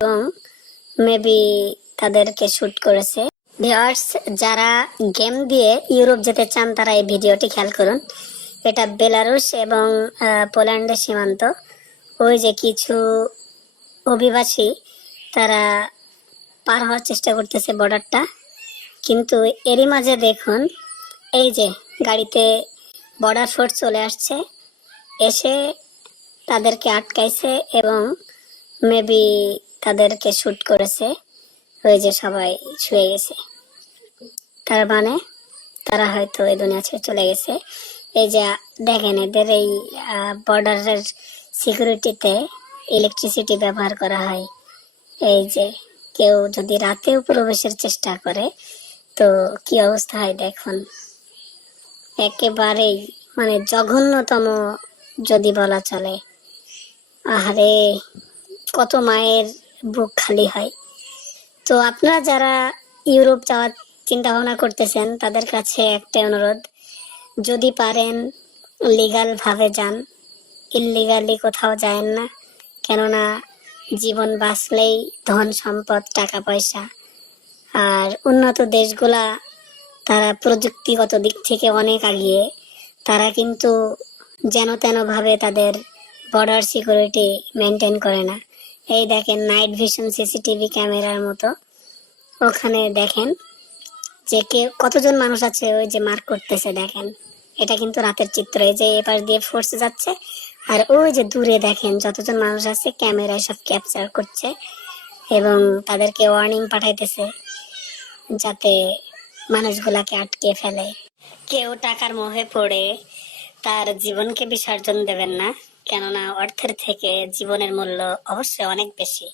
এবং মেবি তাদেরকে শুট করেছে। ভিউয়ার্স, যারা গেম দিয়ে ইউরোপ যেতে চান তারা এই ভিডিওটি খেয়াল করুন। এটা বেলারুশ এবং পোল্যান্ডের সীমান্ত। ওই যে কিছু অভিবাসী তারা পার হওয়ার চেষ্টা করতেছে বর্ডারটা, কিন্তু এরই মাঝে দেখুন এই যে গাড়িতে বর্ডার ফোর্স চলে আসছে, এসে তাদেরকে আটকাইছে এবং মেবি তাদেরকে শুট করেছে। ওই যে সবাই শুয়ে গেছে, তার মানে তারা হয়তো এই দুনিয়া ছেড়ে চলে গেছে। এই যে দেখেন এদের এই বর্ডারের সিকিউরিটিতে ইলেকট্রিসিটি ব্যবহার করা হয়। এই যে কেউ যদি রাতেও প্রবেশের চেষ্টা করে তো কি অবস্থা হয় দেখুন। একেবারেই মানে জঘন্যতম যদি বলা চলে। আহারে, কত মায়ের বুক খালি হয়। তো আপনারা যারা ইউরোপ যাওয়ার চিন্তা ভাবনা করতেছেন তাদের কাছে একটা অনুরোধ, যদি পারেন লিগাল ভাবে যান, ইললিগালি কোথাও যায়েন না। কেননা জীবন বাঁচলেই ধন সম্পদ টাকা পয়সা। আর উন্নত দেশগুলা তারা প্রযুক্তিগত দিক থেকে অনেক এগিয়ে, তারা কিন্তু যেন তেন ভাবে তাদের বর্ডার সিকিউরিটি মেনটেন করে না। এই দেখেন নাইট ভিশন সিসিটিভি ক্যামেরার মতো ওখানে দেখেন যে কতজন মানুষ আছে, ওই যে মার্ক করতেছে দেখেন। এটা কিন্তু রাতের চিত্র। এই যে এপাশ দিয়ে ফোর্স যাচ্ছে আর ওই যে দূরে দেখেন যতজন মানুষ আছে ক্যামেরায় সব ক্যাপচার করছে এবং তাদেরকে ওয়ার্নিং পাঠাইতেছে যাতে মানুষগুলাকে আটকে ফেলে। কেউ টাকার মোহে পড়ে তার জীবনকে বিসর্জন দেবেন না, কেননা অর্থের থেকে জীবনের মূল্য অবশ্যই অনেক বেশি।